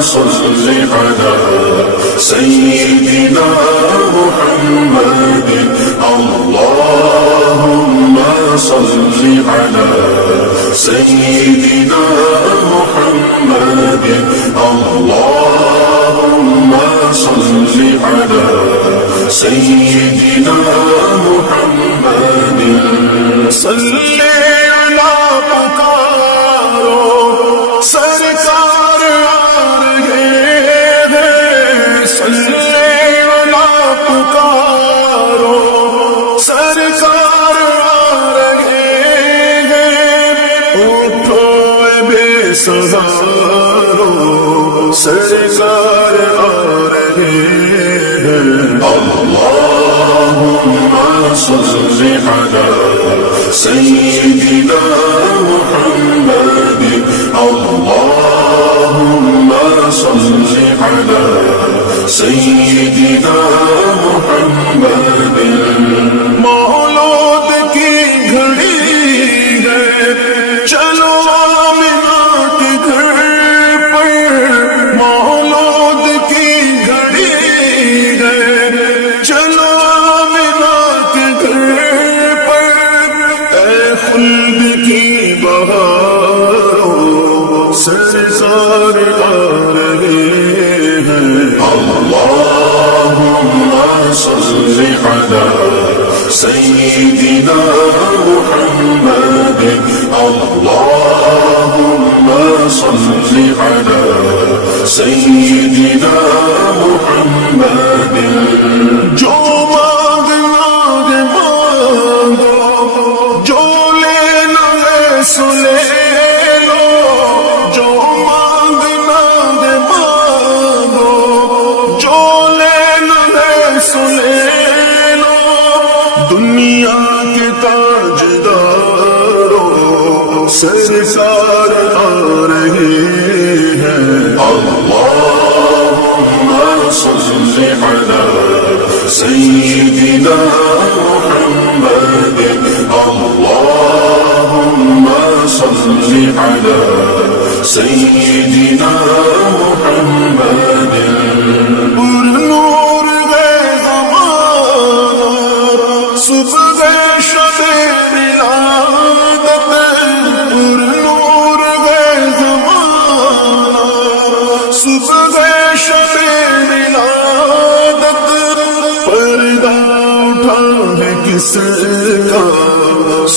صل على سيدنا محمد اللهم صل على سيدنا محمد اللهم صل على سيدنا محمد صل على پکارو سرکار آ رہے ہیں صل علی پکارو سرکار آ رہے ہیں اٹھو بے سہارو سرکار آ رہے ہیں اللهم صل على سيدنا محمد اللهم صل على سيدنا محمد مولود کی گھڑی ہے چلو آمنہ کے گھر پر مولود کی گھڑی ہے چلو آمنہ کے گھر پر اے خلد کی بہاروں سرکار آ رہے ہیں اللهم صل على سيدنا محمد اللهم صل على سيدنا محمد جو مانگنا ہے مانگو جو لینا ہے سو لے لو جو مانگنا ہے مانگو جو لینا ہے سو لے لو دنیا کے تاجداروں سرکار آ رہے ہیں اللهم صل على سيدنا محمد اللهم صل على سيدنا محمد نور گئے زمانہ صبح شب ولادت نور گئے زمانہ صبح شب ولادت پردہ اٹھا ہے کس کا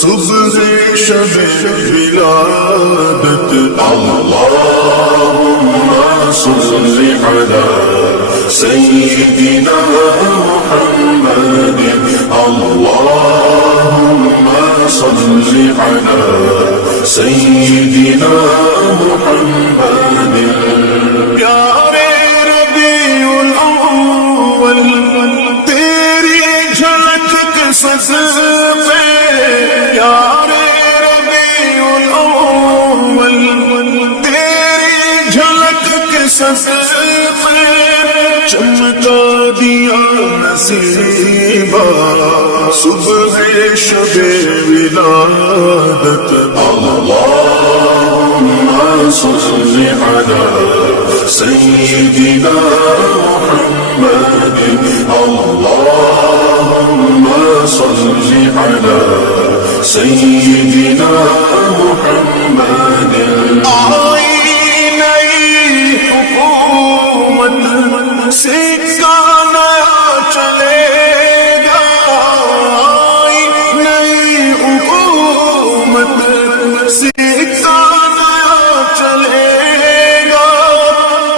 صبح شب ولادت اللهم صل على سيدنا محمد اللهم صل على سيدنا محمد پیارے ربیع الاول تیری جھلک کے سز پہ پیارے ربیع الاول تیری جھلک کے سز پہ چمکا دیا نصیبہ صبح شب ولادت اللهم صل على سيدنا محمد اللهم صل على سيدنا محمد آئی نئی حکومت سکہ نیا چلے گا آئی نئی حکومت سکہ نیا چلے گا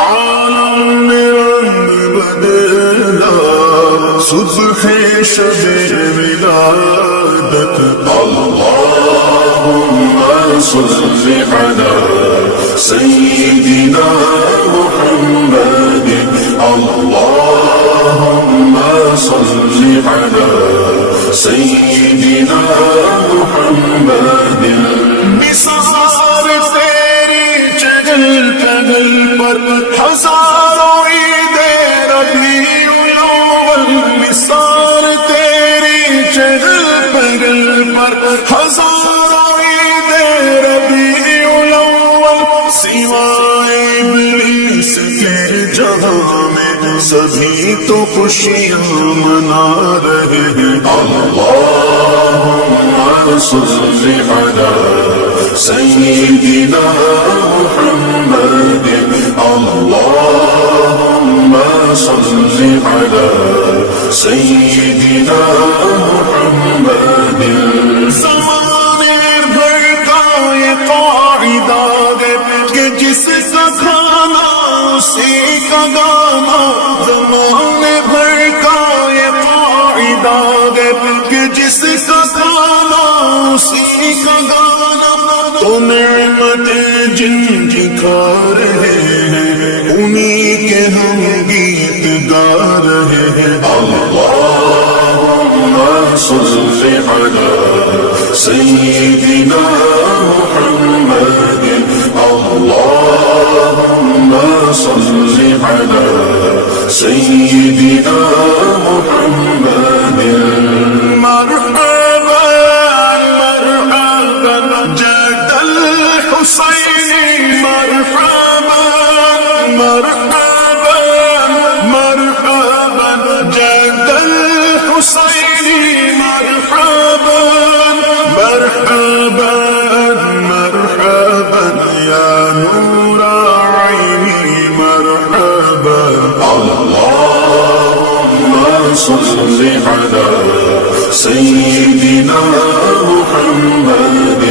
عالم میں رنگ بدلا صبح شب ولادت اللهم صل على سيدنا محمد اللهم صل على سيدنا محمد مثال تیری چگل پگل پر ہزاروں عید ربیع الاول مثال تیری چگل پگل پر ہزاروں عید ربیع الاول سوائے ابلیس اس کے جہاں میں سبھی تو خوشیاں منا رہے ہیں اللہم صلی علی سیدنا محمد اللہم صلی علی سیدنا محمد زمانے بھر کا یہ قاعدہ ہے کہ جس کا کھانا اسی کا گانا زمانے بھر کا یہ قاعدہ ہے کہ جس کا کھانا اسی کا گانا تو نعمتیں جن کی کھا رہے ہیں انہی کے ہم گیت گا رہے ہیں اللہم صلی علی سیدنا محمد اللہم صلی علی سیدنا محمد مرحبا مرحبا جد الحسین مرحبا مرحبا مرحبا جد الحسین مرحبا مرحبا مرحبا یا نور عینی مرحبا اللہم صلی علی سیدنا محمد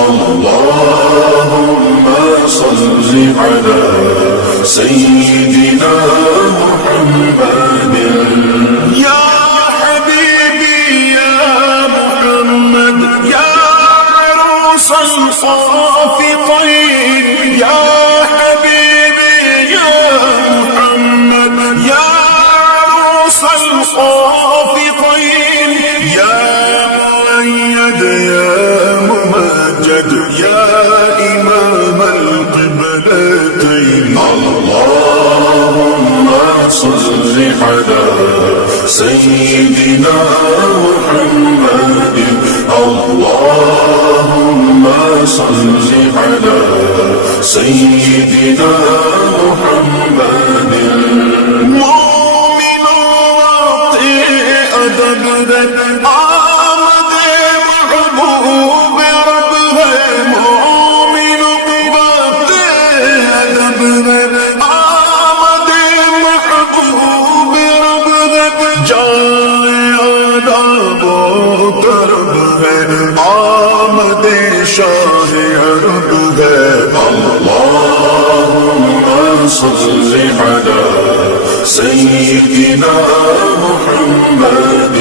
اللہم صلی علی سیدنا محمد یا حبیبی یا محمد یا عروس الصافقین یا حبیبی یا محمد یا عروس الصافقین یا مؤید یا ممجد یا امام القبلتین اللہم صلی علی سیدنا محمد اللہم صلی علی سیدنا محمد مومنوں ادب آمد محبوب رب ہے مومنوں ادب آمد محبوب رب ہے جائے آداب و کرب ہے آمد شاہ عرب ہے اللہم صلی علی سیدنا محمد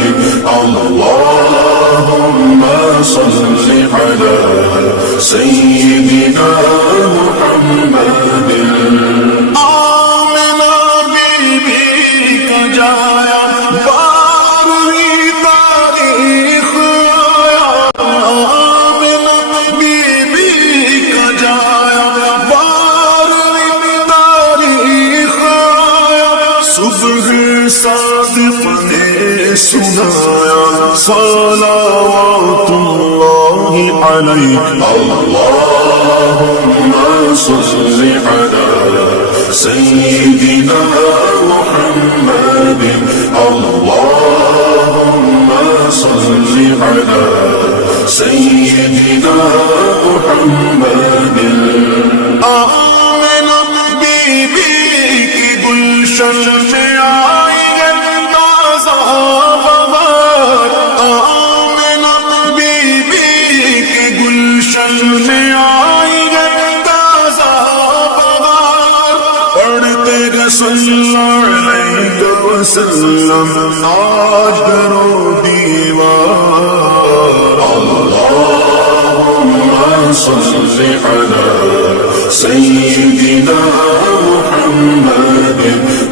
اللہم صلی علی سیدنا محمد آمنہ بی بی کا جایا بارہویں تاریخ آیا آمنہ بی بی کا جایا بارہویں تاریخ آیا صبح صادق نے سنایا صلوات اللہ علیہ اللہم صلی علی سیدنا محمد اللہم صلی علی سیدنا محمد آمنہ بی بی کی گلشن میں آئی ہے تازہ بہار آمنہ بی بی کی گلشن میں آئی ہے تازہ بہار پڑھتے گے صلی اللہ علیہ وسلم آج درو دیوار اللہم صلی علی سیدنا محمد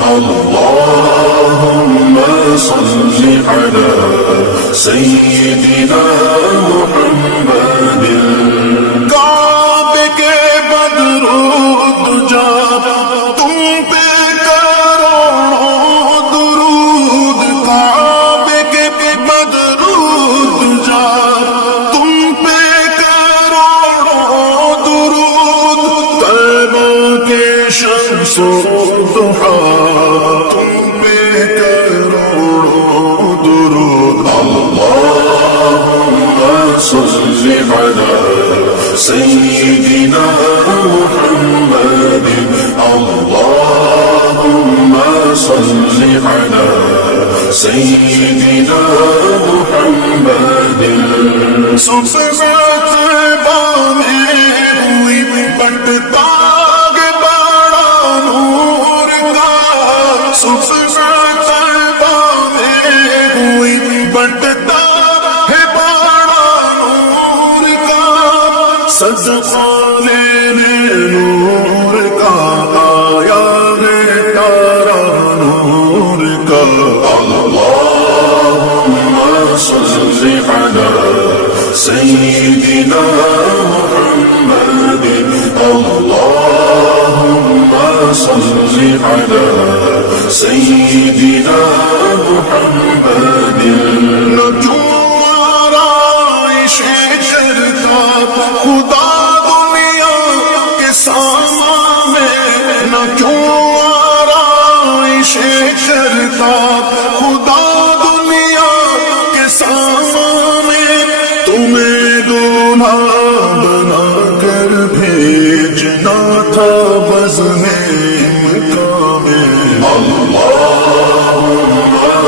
اللہم صلی علی سیدنا محمد کعبے کے بدرود جا تم پہ کروڑوں درود کعبے کے بدرود جا تم پہ کروڑوں درود طیبہ کے شمس و ضحا تم پہ کروڑوں درود اللہم صل علی سیدنا محمد اللہم صل علی سیدنا محمد صبح طیبہ میں ہوئی بٹتا بڑا نور کا صبح طیبہ میں ہوئی بٹتا ہے بڑا نور کا صدقہ لینے نور کا آیا ہے تارا نور کا اللہم صل علی سیدنا محمد اللہم صل علی سیدنا محمد نہ کیوں آرائش کرتا خدا دنیا کے سامان میں نہ کیوں آرائش کرتا خدا دنیا کے سامان میں تمہیں دولہا بنا کر بھیجنا تھا بزم مکہ میں اللہم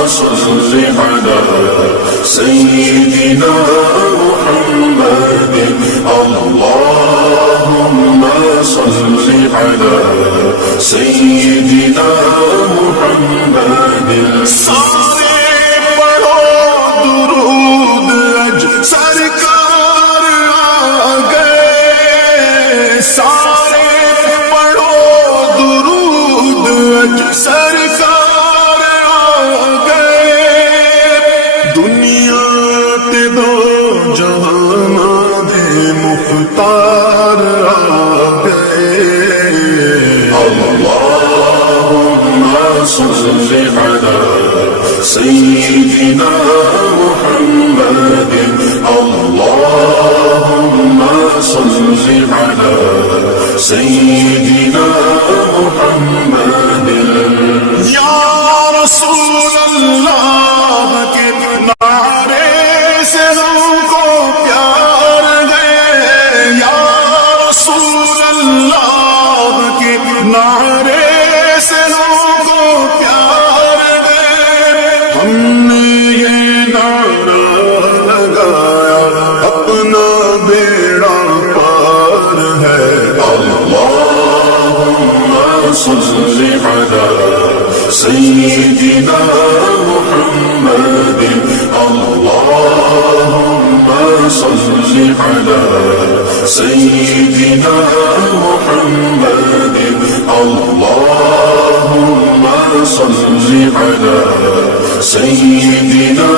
صل علی سیدنا محمد اللہم صل علی سیدنا محمد سارے پڑھو درود اج سرکار آ گئے سارے پڑھو درود اج سرکار آ گئے دنیا تے دو جہاں دے مختار آ گئے اللہم صل علی سیدنا محمد اللہم صل علی سیدنا محمد یا رسول اللہ کے نعرے سے ہم کو پیار ہے یا رسول اللہ کے نعرے سے ہم کو پیار ہے ہم نے یہ نعرہ لگایا اپنا بیڑا پار ہے اللہم صل علی سیدنا محمد اللہم صل علی سیدنا محمد اللہم صل علی سیدنا